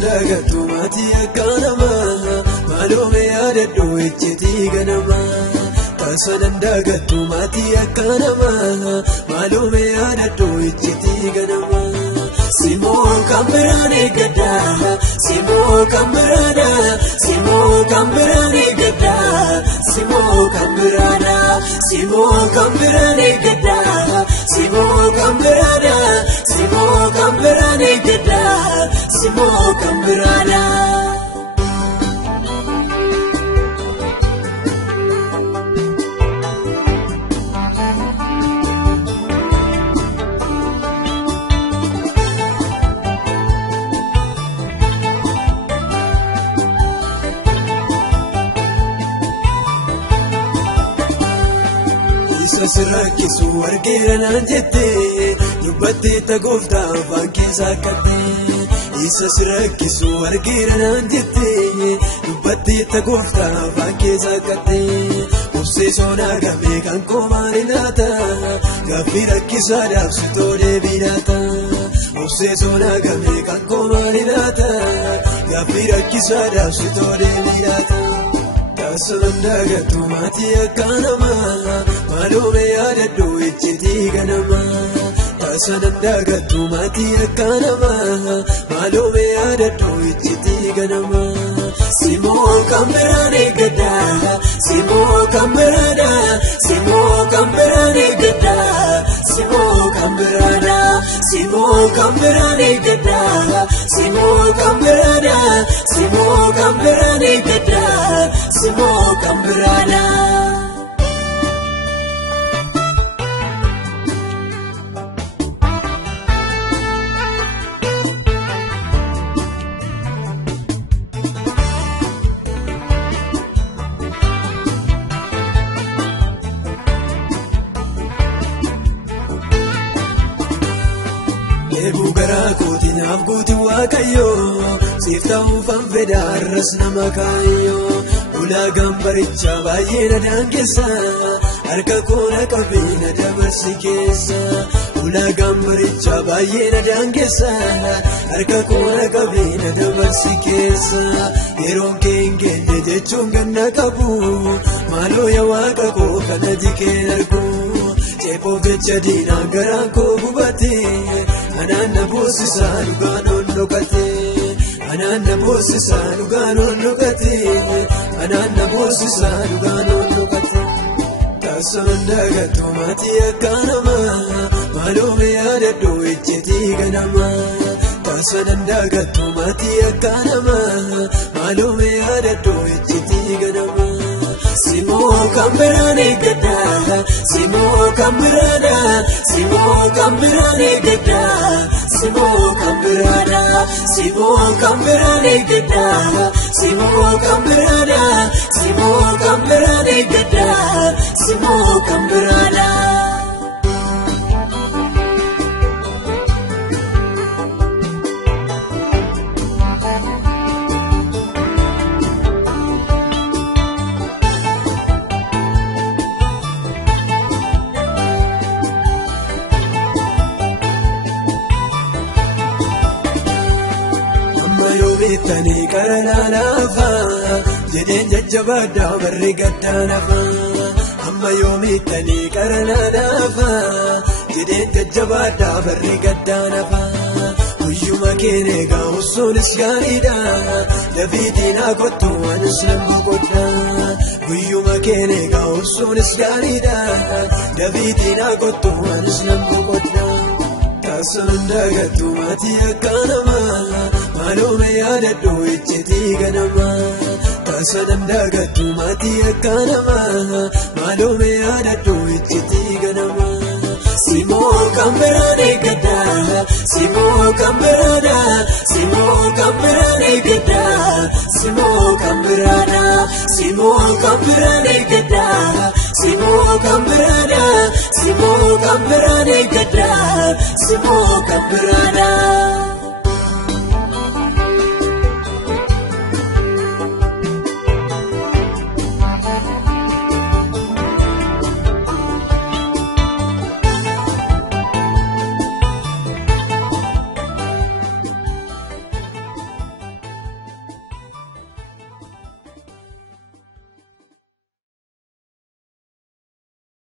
Taasandagatu mati akkanama maalome yaadadhu ejjetii ganama. Taasandagatu mati akkanama maalome yaadadhu ejjetii ganama. Simoo kambiraan eeggadha simoo kambiraadha simoo kambiraan eeggadha simoo kambiraadha simoo kambiraan eeggadha simoo kambiraadha simoo kambiraan eeggadha simoo kambiraadha. Isa sirrakisu argeera naan jettee dubbattee tagooftaa afaan keessaa kattee. Isa sirrakisu argeera naan jettee dubbattee tagooftaa afaan keessaa kattee. Obsee soonaa gamee kan koomaani laata gaaffii rakkisaa daabsitoo deebii laata. Obsee soonaa gamee kan koomaani laata gaaffii rakkisaa daabsitoo deebii laata. Taasandagatu mati akkanama maalome yaadadhu ejjetii ganama. Taasandagatu mati akkanama maalome yaadadhu ejjetii ganama. Simoo kambiraan eeggadha simoo kambiraadha simoo kambiraan eeggadha simoo kambiraadha simoo kambiraan eeggadha simoo kambiraadha simoo kambiraan eeggadha simoo kambiraadha. Eebuu garaa kooti naaf guuti waaqayyoo siif ta'uufan fedha arras nama kaayyoo. Ulaagaan barichaa baay'ee na daangeessa harka koona qabee na dabarsi keessa. Ulaagaan barichaa baay'ee na daangeessa harka koona qabee na dabarsi keessa. Yeroon kee hin geenye jechuun ganna qabu maaloo yaa waaqa koo kana jikeen argu. Ceeboo jecha diinaan garaan koo gubatee anaan na boosisaa dhugaan onnokatee anaan na boosisaa dhugaan onnokatee anaan na boosisaa dhugaan onnokatee. Taasandagatu mati akkanama maalome yaadadhu ejjetii ganama. Taasandagatu mati akkanama maalome yaadadhu ejjetii ganama. Simoo kambiraan eeggadha simoo kambiraadha simoo kambiraan eeggadha simoo kambiraadha simoo kambiraan eeggadha simoo kambiraadha simoo kambiraan eeggadha simoo kambiraadha. Tanii karana lafa jedheen jajjabaadhaa barri gaddaa lafa. Amma yoomi tanii karana lafa jedheen jajjabaadhaa barri gaddaa lafa. Guyyuma keenya egaa osoonis gaariidha dafii diinaa kottu anis nan boqodha. Guyyuma keenya egaa osoonis gaariidha dafii diinaa kottu anis nan boqodha. Taasandagatu mati akkanama maalome yaadadhu ejjetii ganama. Taasandagatu mati akkanama maalome yaadadhu ejjetii ganama. Simoo kambiraan eeggadha simoo kambiraadha simoo kambiraan eeggadha simoo kambiraadha simoo kambiraan eeggadha simoo kambiraadha simoo kambiraan eeggadha simoo kambiraadha.